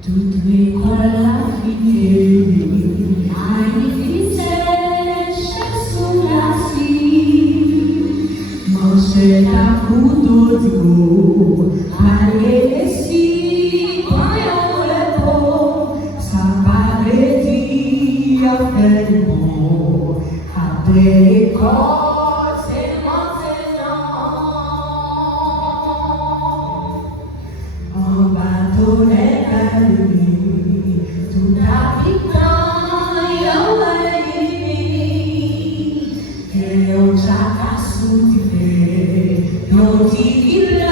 Toute l'école a fini, magnifique sous la scie. Manchette à couteau du go, allez ici, voyons le beau. Ça paraît dit à faire le bon, après l'école, c'est l'enseignant. En bateau les calmes, tout habitant y'en a et on chaque soutien, on dit qu'il a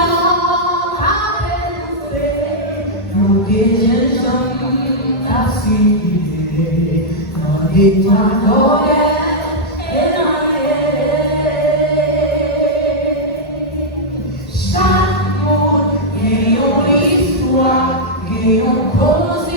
fait, on dit j'ai jamais assis, on dit toi et chaque monde et on histoire et on pose